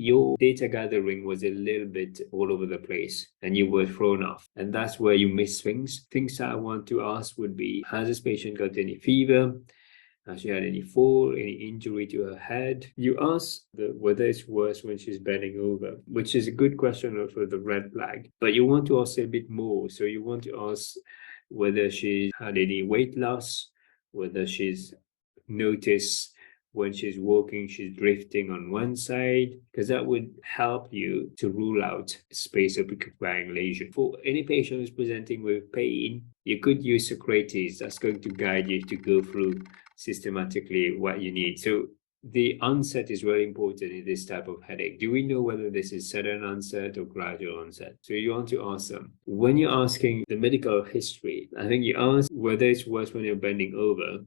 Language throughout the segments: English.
your data gathering was a little bit all over the place and you were thrown off. And that's where you miss things. Things I want to ask would be, has this patient got any fever? Has she had any fall, any injury to her head? You ask whether it's worse when she's bending over, which is a good question for the red flag. But you want to ask a bit more. So you want to ask whether she's had any weight loss, whether she's noticed when she's walking, she's drifting on one side, because that would help you to rule out spacer-preoccupying lesion. For any patient who's presenting with pain, you could use Socrates. That's going to guide you to go through systematically what you need. So the onset is very important in this type of headache. Do we know whether this is sudden onset or gradual onset? So you want to ask them. When you're asking the medical history, I think you ask whether it's worse when you're bending over,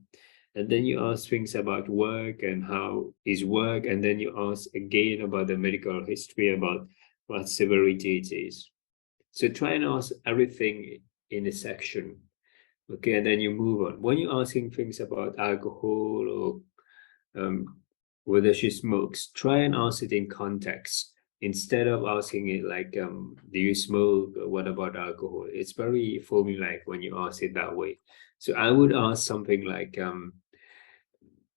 and then you ask things about work and how is work, and then you ask again about the medical history, about what severity it is. So try and ask everything in a section. Okay, and then you move on. When you're asking things about alcohol or whether she smokes, try and ask it in context instead of asking it like, do you smoke? What about alcohol? It's very formulaic when you ask it that way. So I would ask something like,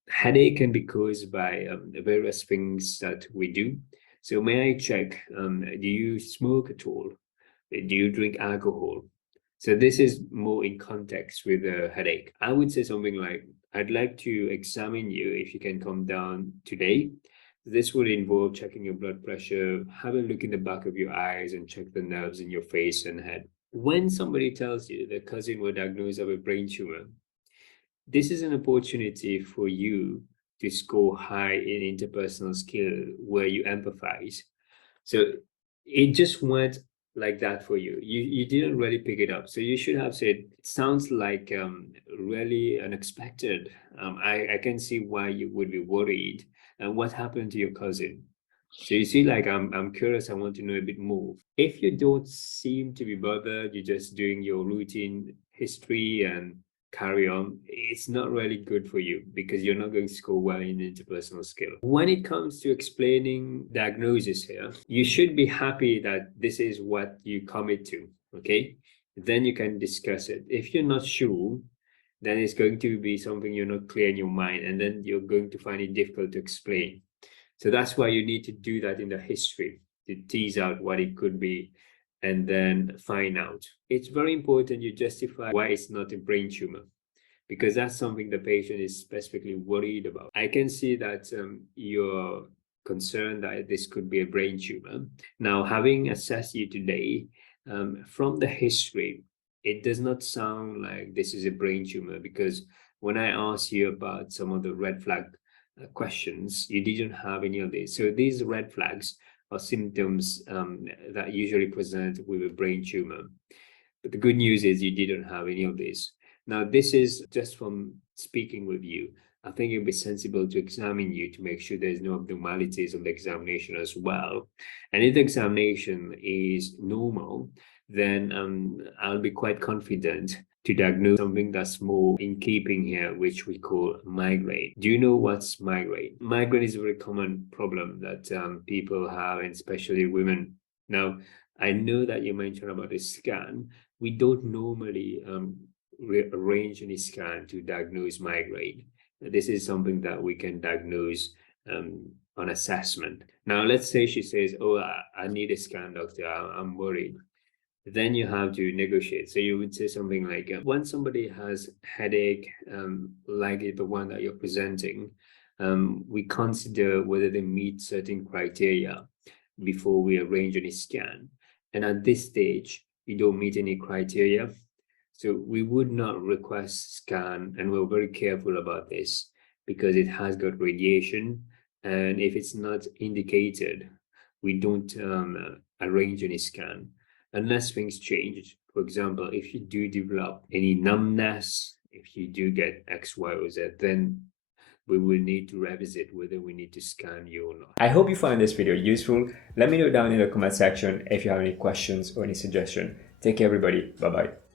headache can be caused by various things that we do. So may I check, do you smoke at all? Do you drink alcohol? So this is more in context with a headache. I would say something like, I'd like to examine you if you can come down today. This would involve checking your blood pressure, have a look in the back of your eyes and check the nerves in your face and head. When somebody tells you their cousin was diagnosed with a brain tumor, this is an opportunity for you to score high in interpersonal skill where you empathize. So it just went like that for you. You didn't really pick it up. So you should have said, it sounds like really unexpected. I can see why you would be worried. And what happened to your cousin? So you see, like, I'm curious, I want to know a bit more. If you don't seem to be bothered, you're just doing your routine history and carry on, it's not really good for you because you're not going to score well in interpersonal skill. When it comes to explaining diagnosis here, you should be happy that this is what you commit to, okay? Then you can discuss it. If you're not sure, then it's going to be something you're not clear in your mind, and then you're going to find it difficult to explain. So that's why you need to do that in the history to tease out what it could be and then find out. It's very important you justify why it's not a brain tumor, because that's something the patient is specifically worried about. I can see that you're concerned that this could be a brain tumor. Now, having assessed you today, from the history, it does not sound like this is a brain tumor, because when I asked you about some of the red flag questions, you didn't have any of these. So these red flags are symptoms that usually present with a brain tumor. But the good news is you didn't have any of these. Now, this is just from speaking with you. I think it'd be sensible to examine you to make sure there's no abnormalities on the examination as well. And if the examination is normal, then I'll be quite confident to diagnose something that's more in keeping here, which we call migraine. Do you know what's migraine? Migraine is a very common problem that people have, and especially women. Now, I know that you mentioned about a scan. We don't normally arrange any scan to diagnose migraine. This is something that we can diagnose on assessment. Now, let's say she says, oh, I need a scan, doctor, I'm worried. Then you have to negotiate. So you would say something like, when somebody has headache, like the one that you're presenting, we consider whether they meet certain criteria before we arrange any scan. And at this stage, you don't meet any criteria. So we would not request scan, and we're very careful about this because it has got radiation. And if it's not indicated, we don't arrange any scan unless things change. For example, if you do develop any numbness, if you do get X, Y, or Z, then we will need to revisit whether we need to scan you or not. I hope you found this video useful. Let me know down in the comment section if you have any questions or any suggestion. Take care, everybody. Bye-bye.